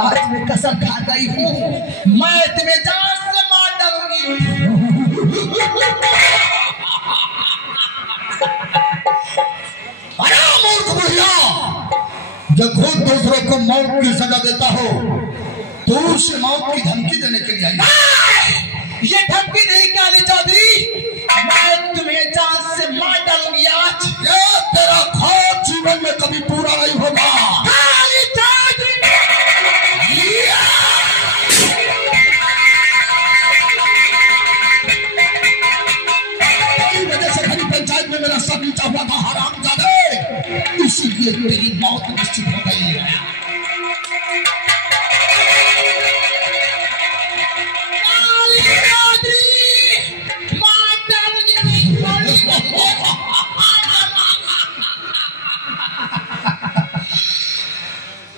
आज मैं कसम खा गई हूँ, मैं तुम्हें जान से मार डालूंगी। अरे मूर्ख बुढ़िया, जब खुद दूसरों को मौत की सजा देता हो तो उसे मौत की धमकी देने के लिए आई। ये धमकी नहीं काली चौधरी, मैं तुम्हें जान से मार डालूंगी आज। ये तेरा ख्वाब जीवन में कभी पूरा नहीं होगा। काली चौधरी वजह से मेरी पंचायत में मेरा सब नीचा हुआ था हरामजादे, इसलिए तेरी मौत निश्चित हो गई है।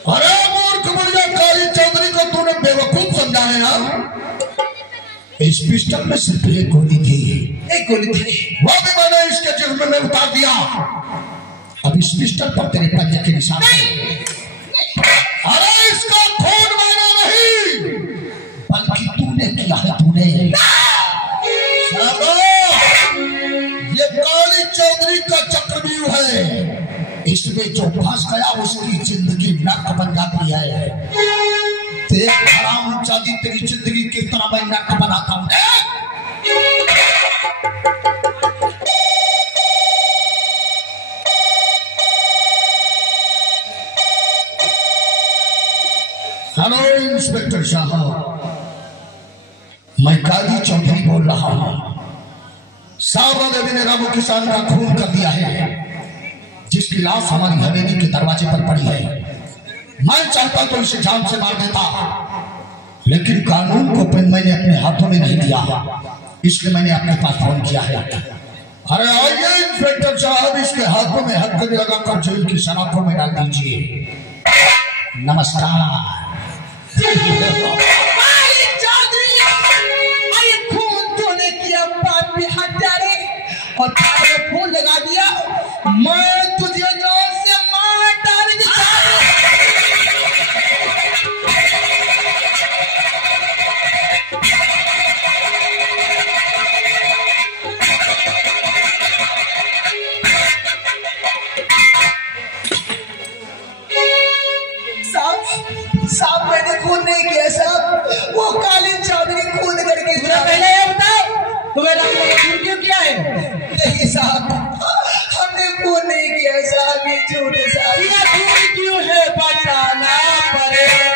अरे मूर्ख बुढ़िया काली चौधरी को तूने बेवकूफ समझा है ना? इस पिस्टल में सिर्फ एक गोली थी, एक गोली थी, वो भी मैंने इसके जिस्म में उतार दिया। अब इस पिस्टल पर तेरे पंजे के निशान है। अरे इसका खून मैंने नहीं बल्कि तूने किया है। तूने ये काली चौधरी का चक्रव्यूह है, इसमें जो फंस गया उसकी जिंदगी नर्क बन जाती है। देख हरामजादी, तेरी जिंदगी किस तरह मैं नर्क बनाता हूं। हेलो इंस्पेक्टर साहब, मैं काली चौधरी बोल रहा हूं। साहब देवी ने रामू किसान का खून कर दिया है, जिसकी लाश हमारी हवेली के दरवाजे पर पड़ी है। मैं चाहता तो इसे जान से मार देता, लेकिन कानून को मैंने अपने हाथों में नहीं दिया, इसलिए मैंने आपके पास फोन किया है। अरे आइए इंस्पेक्टर साहब, इसके हाथों में हथकड़ी लगाकर जेल की सलाखों में डाल दीजिए। नमस्कार। खून तूने किया पापी हत्यारे, और तेरे खून लगा दिया, मैं तुझे जोर से मार डालूंगी। साहब मैंने खून नहीं किया साहब, वो काली चौधरी खून करके। पहले ये बताओ तुम्हें खून क्यों किया है? नहीं साहब, हमने खून नहीं किया साहब, ये झूठ है साहब। खून क्यों है बताना पड़ेगा।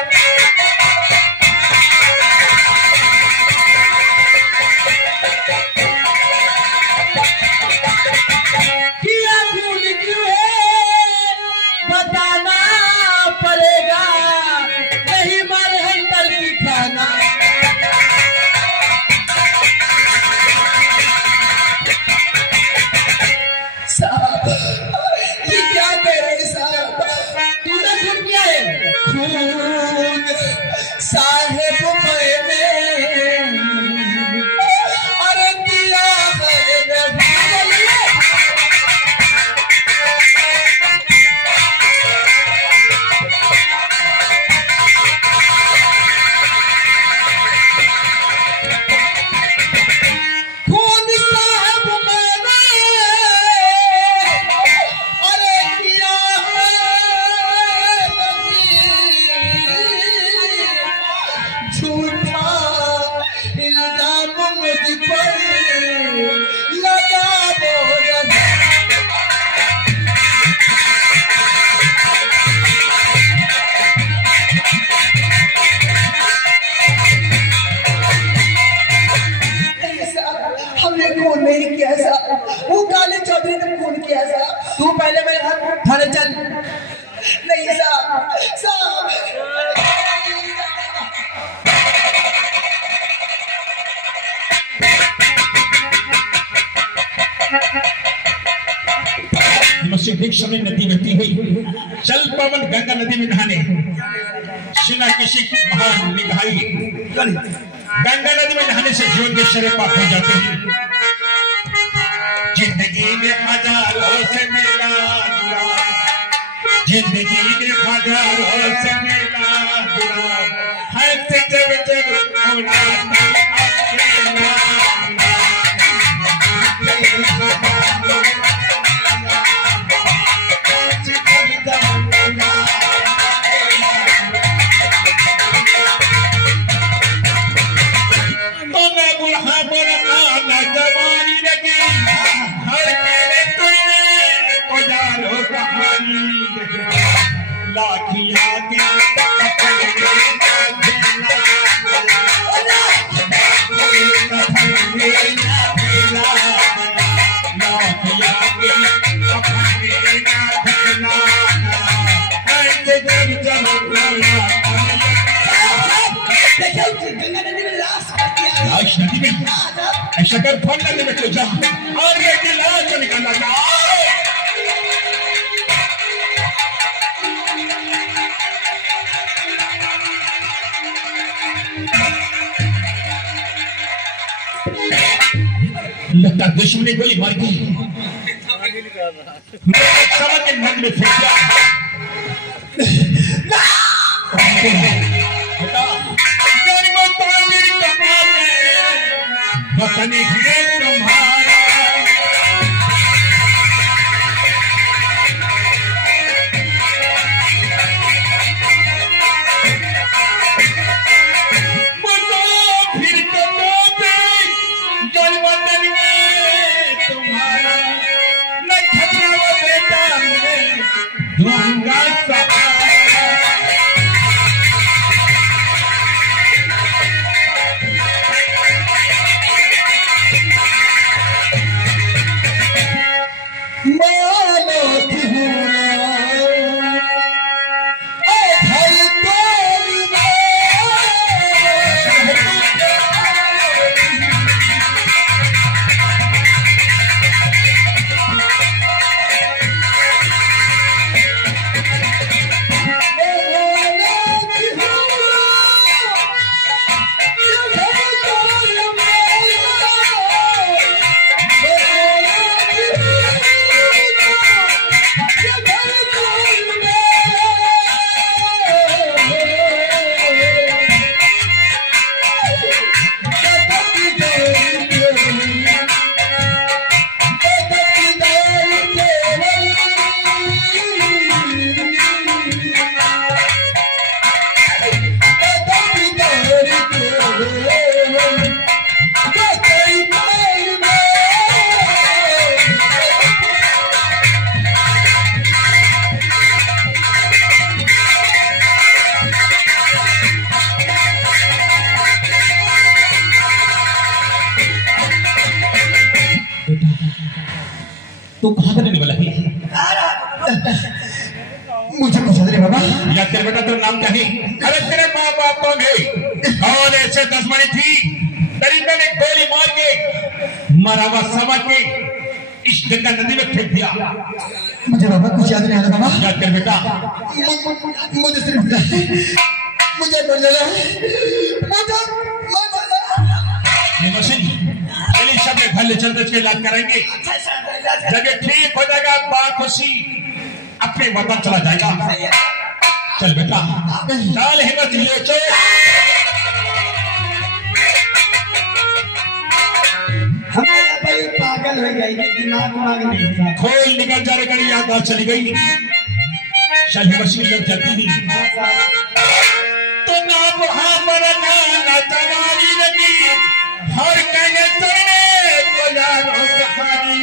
वो काले चौधरी ने खून किया साहब। तू पहले मेरे घर थाने चल। नहीं साहब, साहब समय नदी बहती हुई चल पवन गंगा नदी में नहाने। सुना किसी महान निभाई गंगा नदी में नहाने से जीवन के सारे पाप हो जाते हैं। जिंदगी में हजारों से मिला जुला, जिंदगी में हजारों से मिला जुला, शकर फल नदी में जा और ये गिलास में निकलना जा लगता दुश्मनी गोली मार गई समझ के नद में फेंक दिया वतनी है तुम्हारा बोलो फिर कलोगे जल वतनी तुम्हारा न खतरा बेटा मेरे दूंगा सहारा तो कहाँ करने वाला है? मुझे पूछा दे बाबा। या तेरे बेटा तो नाम क्या है? अरे तेरे माँ बाप कौन है? कौन ऐसे दुश्मनी थी? दरिंदा ने गोली मार के मरा हुआ समझ के इस गंगा नदी में फेंक दिया। मुझे बाबा कुछ याद नहीं आ रहा बाबा। या तेरे बेटा मुझे सिर्फ मुझे मर जाना है। चलिए सब घर ले चलते के इलाज कराएंगे। जगह ठीक हो जाएगा बाखुशी अपने वतन चला जाएगा। चल बेटा चल हिम्मत लिए चल। पागल हो गई दिमाग नहीं था। खोल निकल जा रही गाड़ी याद चली गई। चल हिम्मत लग जाती थी तो ना वहां पर ना जवानी लगी हर कहने तेरे को यारो सहारी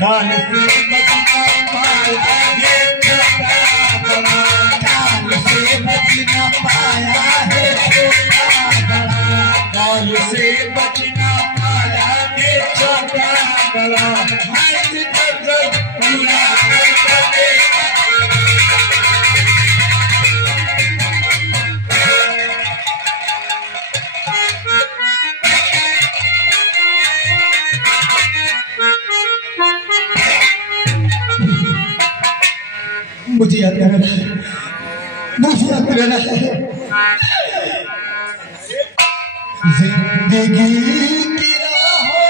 काल से बचना पाया है छोटा बड़ा काल से बचना पाया है छोटा बड़ा काल से बचना पाया है छोटा बड़ा हाथ कर पूरा करके मुझे याद करना है। मुझे याद करना है। जिंदगी की राहों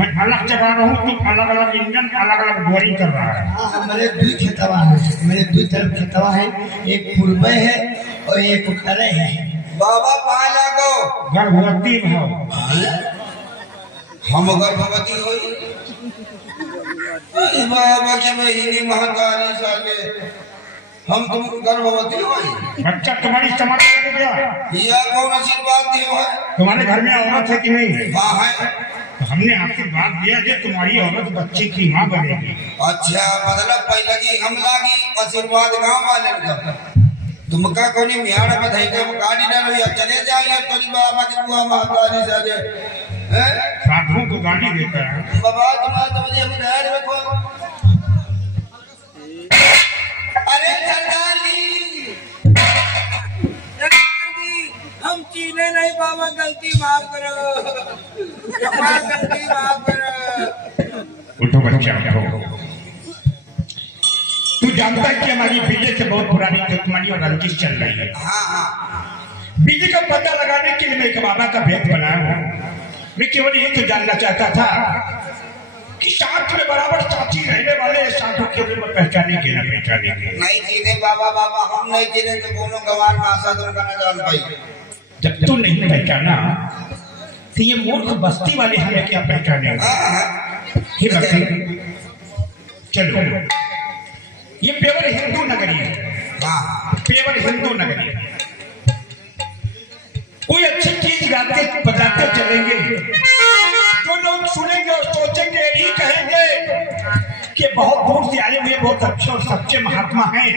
मैं अलग चला रहा हूँ, तुम अलग अलग इंजन अलग अलग बोरिंग कर रहा है। हमारे दो खेतवा है, मेरे दो तरफ खेतवा है, एक पूर्व है और एक उत्तर है। बाबा कहाँ लागो? गर्भवती भाव हम गर्भवती हुई बाबा के महीने महतारी साले हम तुम गर्भवती हुई। बच्चा तुम्हारी समझ लग गया? यह कौन आशीर्वाद दियो है? तुम्हारे घर में औरत है कि नहीं? हाँ है। तो हमने आशीर्वाद दिया कि तुम्हारी औरत बच्चे की माँ बनेगी। अच्छा मतलब पहले की हम लागी आशीर्वाद गाँव वाले का तुमका कोनी मियाड़ बधाई के गाड़ी ना रही चले जाइए तोरी बाबा की बुआ महतारी साले साधुओं को गाड़ी देता है। बाबा तुम्हारा तो मुझे बिहार में कौन? अरे सरदार जी हम चीने नहीं बाबा, गलती माफ करो, गलती माफ करो। उठो बच्चा उठो। तू जानता है कि हमारी बीजे से बहुत पुरानी दुश्मनी और रंजिश चल रही है। हाँ हाँ बीजे का पता लगाने के लिए मैं एक बाबा का भेद बनाया हूँ। मैं केवल ये तो जानना चाहता था कि साथ में बराबर साथी रहने वाले साधु के लिए पहचाने के ना पहचाने के। नहीं चीने बाबा बाबा हम नहीं चीने तो दोनों गवार में आशा तुम करना जान पाई। जब तू नहीं पहचाना तो ये मूर्ख बस्ती वाले हमें क्या पहचाने? हे बच्चे चलो, ये पेवर हिंदू नगरी है। पेवर हिंदू नगरी है। कोई अच्छी चीज गाते बजाते चलेंगे जो लोग सुनेंगे और सोचेंगे, यही कहेंगे कि बहुत दूर से आए हुए बहुत अच्छे और सच्चे महात्मा हैं।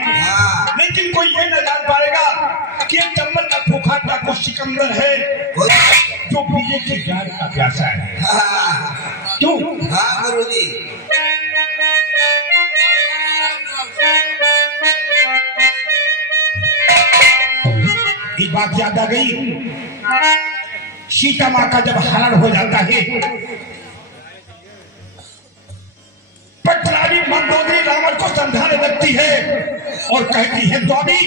लेकिन कोई ये न जान पाएगा कि चम्बल का भूखा का कुछ सिकंदर है जो बीजे की जान का प्यासा है। क्यों? हाँ गुरुजी। एक बात याद आ गई, सीता माँ का जब हरण हो जाता है, पटरानी मंदोदरी रावण को समझाने लगती है और कहती है स्वामी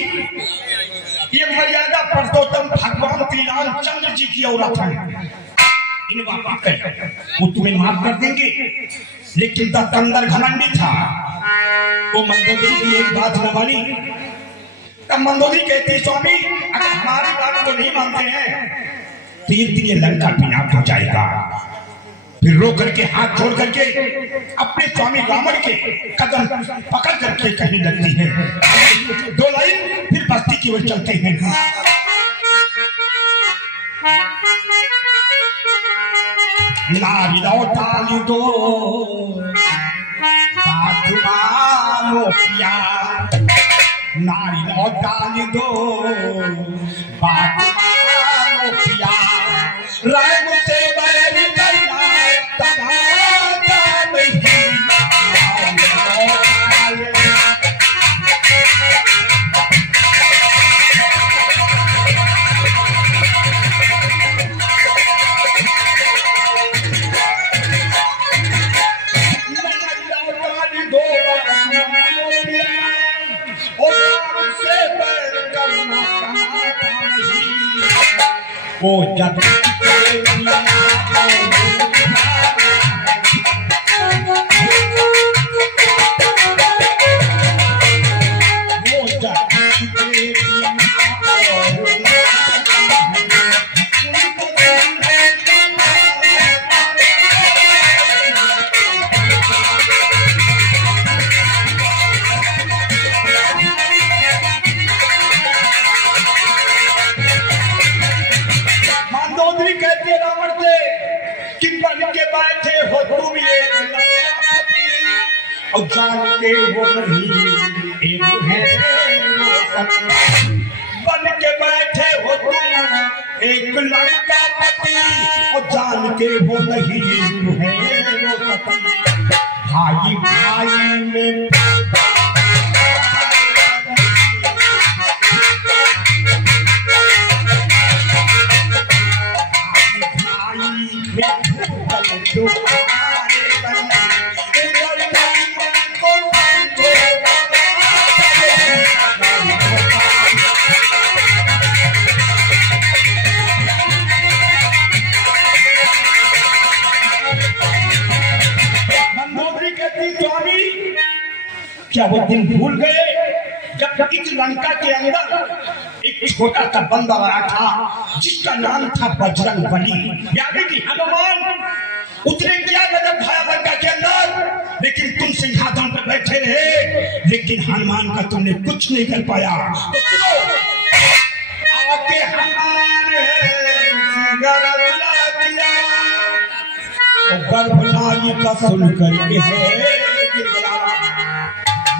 ये मर्यादा पुरुषोत्तम भगवान श्री रामचंद्र जी की औरत है, इन बाबा वो तुम्हें माफ कर देंगे। लेकिन तब अंदर घमंडी था, वो मंदोदरी की एक बात न मानी। तब मंदोदरी कहती स्वामी अगर हमारी बात को नहीं मानते हैं तो ये लंका विनाश हो जाएगा। फिर रो करके हाथ जोड़ करके अपने स्वामी रावण के कदम पकड़ करके कहने लगती है। दो लाइन फिर बस्ती की ओर चलते हैं। नारी लौटाली दो बातुमानो पिया, नारी लौटाली दो बातुमानो पिया, राम से बैर करना तबादा नहीं। ओ जब और जान के वो नहीं एक है बन के बैठे हो तुम एक लड़का पति और जान के वो नहीं है वो पति भाई भाई में क्या वो दिन भूल गए जब इस लंका के अंदर एक छोटा सा बंदा आया था जिसका नाम था बजरंग बली। याद है कि हनुमान उतरे क्या गजब भाया लंका के अंदर, लेकिन तुम सिंहासन पर बैठे रहे, लेकिन हनुमान का तुमने कुछ नहीं कर पाया। तो सुनो, आके हनुमान गर्भनाई का सुन करके है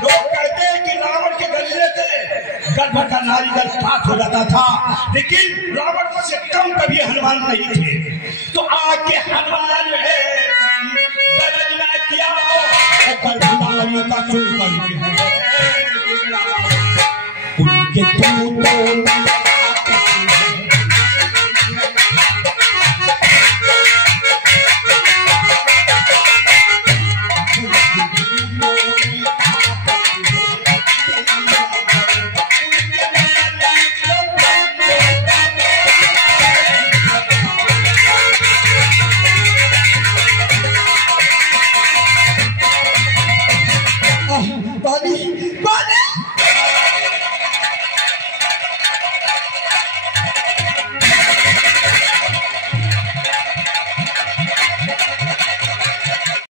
लोग कहते हैं कि रावण के गले से गर्भ का नारीगर्भ पास हो जाता था, लेकिन रावण से कम कभी हनुमान नहीं थे। तो आके हनुमान किया गर्भनारी का सुन करके उनके